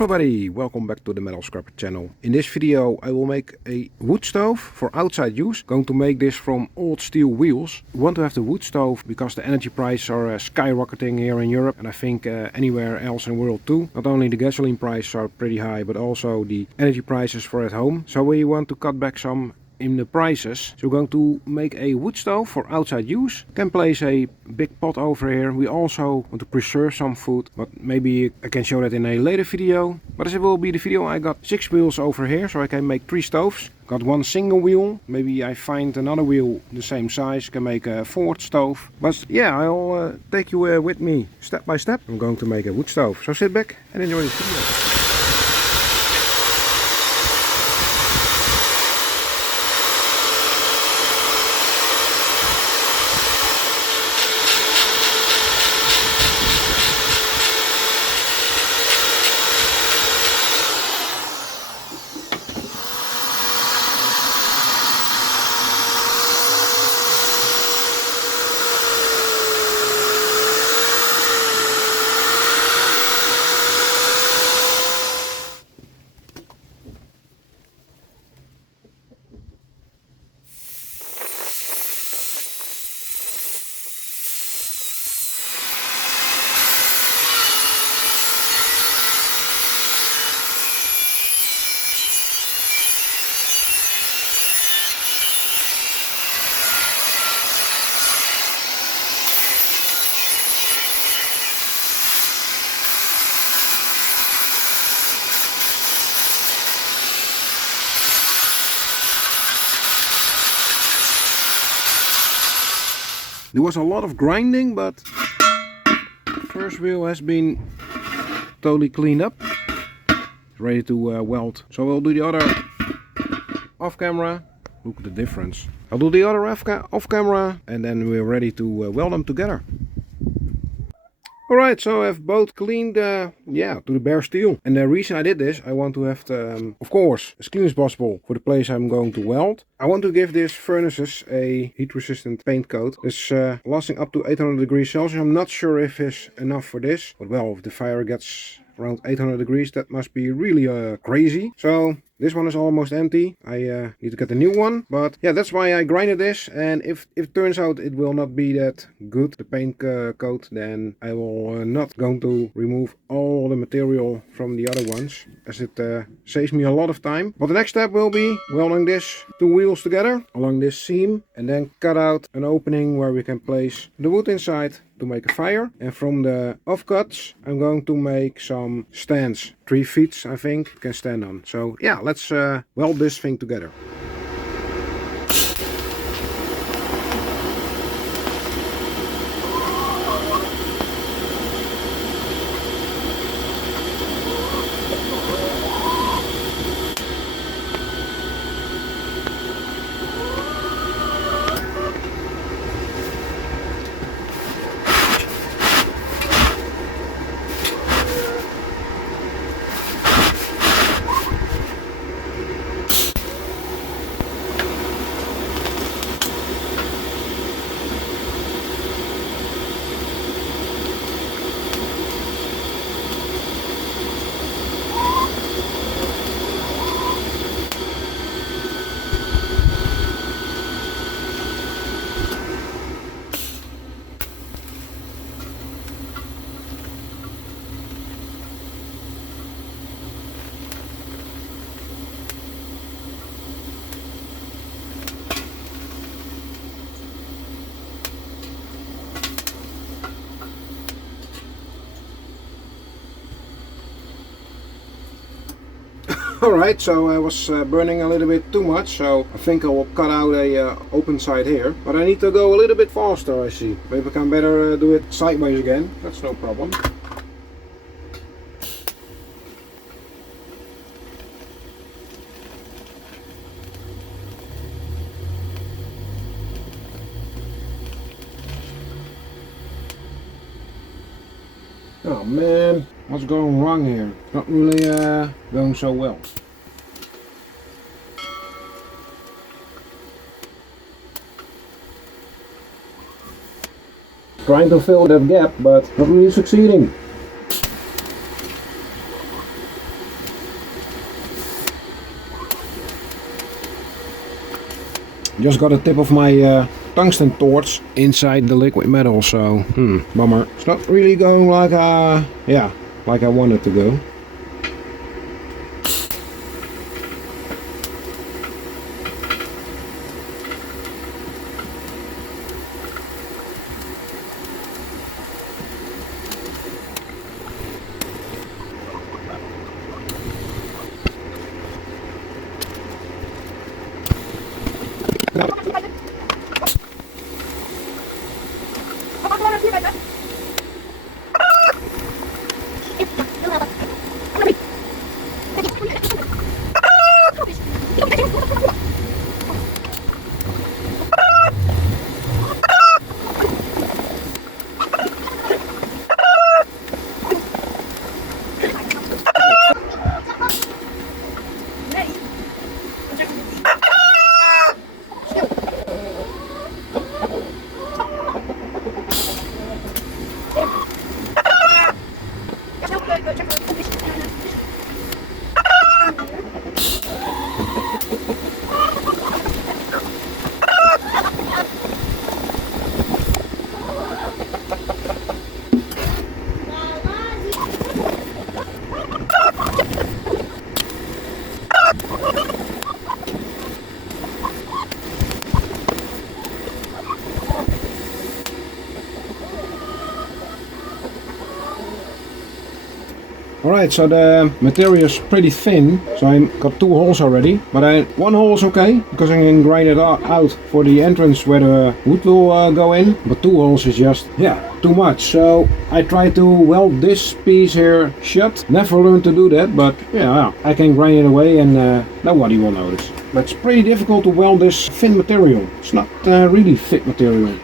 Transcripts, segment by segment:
everybody, welcome back to the Metal Scrapper channel. In this video I will make a wood stove for outside use. Going to make this from old steel wheels. We want to have the wood stove because the energy prices are skyrocketing here in Europe, and I think anywhere else in the world too. Not only the gasoline prices are pretty high, but also the energy prices for at home. So we want to cut back some in the prices. So we're going to make a wood stove for outside use. Can place a big pot over here. We also want to preserve some food, but maybe I can show that in a later video. But as it will be the video, I got 6 wheels over here, so I can make 3 stoves. Got one single wheel. Maybe I find another wheel the same size, can make a 4th stove. But yeah, I'll take you with me step by step. I'm going to make a wood stove. So sit back and enjoy this video. There was a lot of grinding, but the first wheel has been totally cleaned up. It's ready to weld. So we'll do the other off camera. Look at the difference. I'll do the other off camera and then we're ready to weld them together. Alright, so I've both cleaned to the bare steel. And the reason I did this, I want to have of course, as clean as possible for the place I'm going to weld. I want to give this furnaces a heat resistant paint coat. It's lasting up to 800 degrees Celsius. I'm not sure if it's enough for this. But well, if the fire gets around 800 degrees, that must be really crazy. So this one is almost empty. I need to get a new one. But yeah, that's why I grinded this. And if it turns out it will not be that good, the paint coat, then I will not going to remove all the material from the other ones, as it saves me a lot of time. But the next step will be welding this 2 wheels together along this seam and then cut out an opening where we can place the wood inside to make a fire. And from the offcuts I'm going to make some stands, 3 feet I think you can stand on. So yeah, let's weld this thing together. Alright, so I was burning a little bit too much, so I think I will cut out a open side here. But I need to go a little bit faster, I see. Maybe I can better do it sideways again. That's no problem. Oh man, what's going wrong here? Not really going so well. Trying to fill that gap, but not really succeeding. Just got a tip of my tungsten torch inside the liquid metal, so bummer. It's not really going like like I wanted to go. Alright, so the material is pretty thin, so I got 2 holes already, but one hole is okay, because I can grind it out for the entrance where the wood will go in, but 2 holes is just, too much. So I try to weld this piece here shut. Never learned to do that, but I can grind it away and nobody will notice. But it's pretty difficult to weld this thin material. It's not really thick material.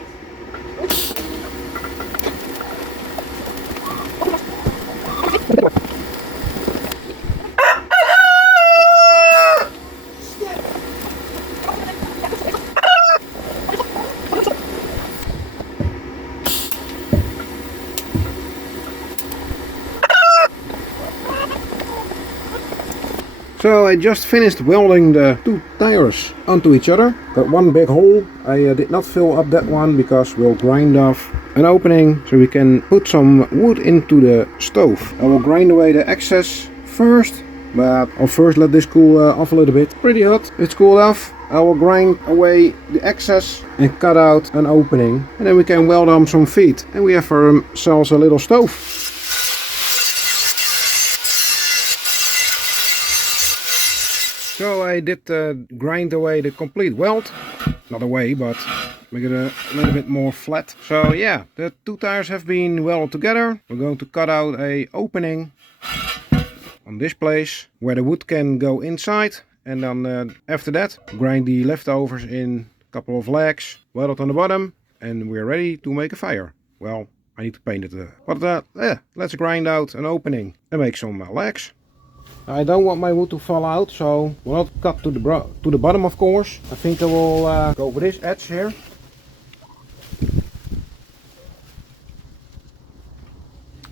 So I just finished welding the 2 tires onto each other. Got one big hole. I did not fill up that one because we'll grind off an opening so we can put some wood into the stove. I will grind away the excess first, but I'll first let this cool off a little bit. Pretty hot. It's cooled off. I will grind away the excess and cut out an opening, and then we can weld on some feet, and we have ourselves a little stove. So I did grind away the complete weld, not away, but make it a little bit more flat. So yeah, the 2 tires have been welded together. We're going to cut out a opening on this place where the wood can go inside, and then after that grind the leftovers in a couple of legs, weld it on the bottom, and we're ready to make a fire. Well, I need to paint it, but let's grind out an opening and make some legs. I don't want my wood to fall out, so we'll not cut to the bottom, of course. I think I will go with this edge here.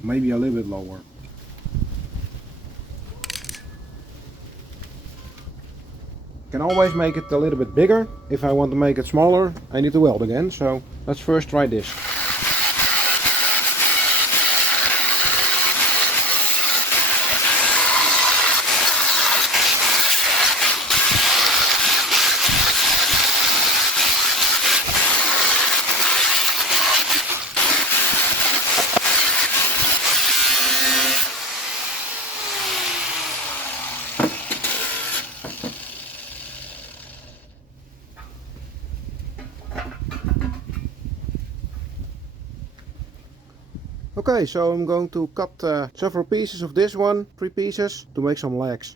Maybe a little bit lower. Can always make it a little bit bigger. If I want to make it smaller, I need to weld again. So let's first try this. Okay, so I'm going to cut several pieces of this one, 3 pieces, to make some legs.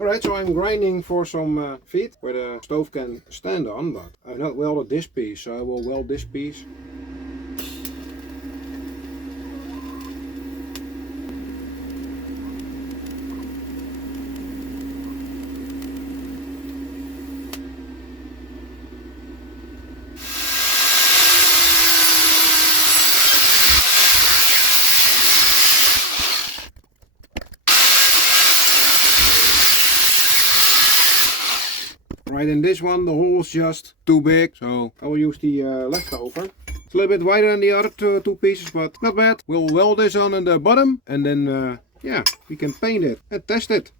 Alright, so I'm grinding for some feet where the stove can stand on, but I've not welded this piece, so I will weld this piece. Right, in this one the hole is just too big, so I will use the leftover. It's a little bit wider than the other two pieces, but not bad. We'll weld this on the bottom and then yeah, we can paint it and test it.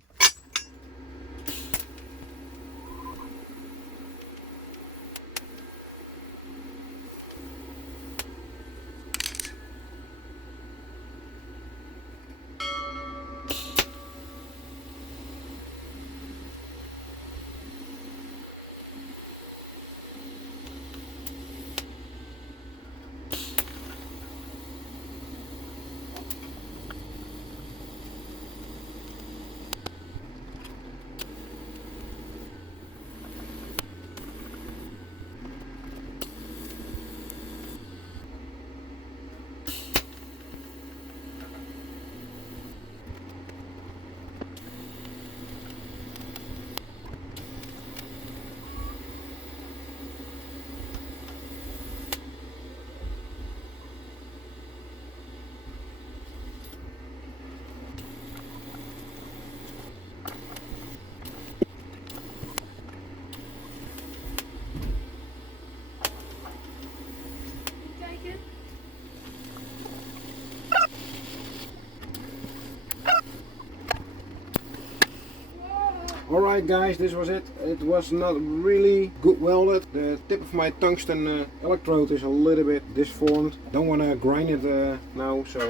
Alright guys, this was it. It was not really good welded. The tip of my tungsten electrode is a little bit disformed. Don't want to grind it now, so...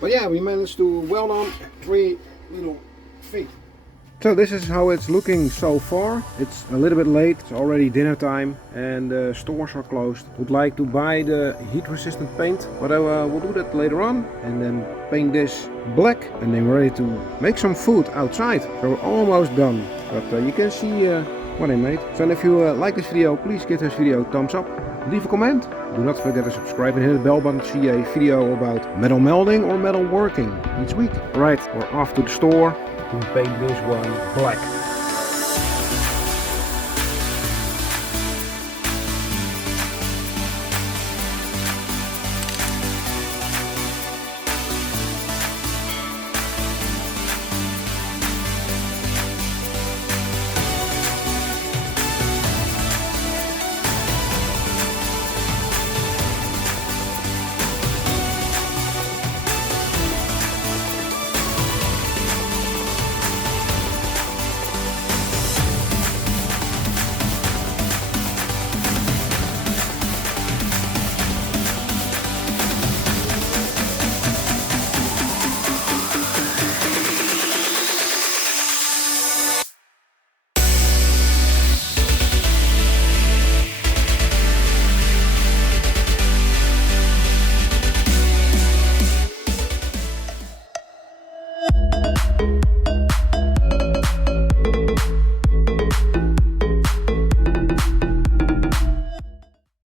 But yeah, we managed to weld on 3 little feet. So this is how it's looking so far. It's a little bit late, it's already dinner time and the stores are closed. Would like to buy the heat resistant paint, but I will do that later on and then paint this black and then we're ready to make some food outside. So we're almost done, but you can see what I made. So if you like this video, please give this video a thumbs up, leave a comment. Do not forget to subscribe and hit the bell button to see a video about metal melding or metal working each week. Right, we're off to the store to paint this one black.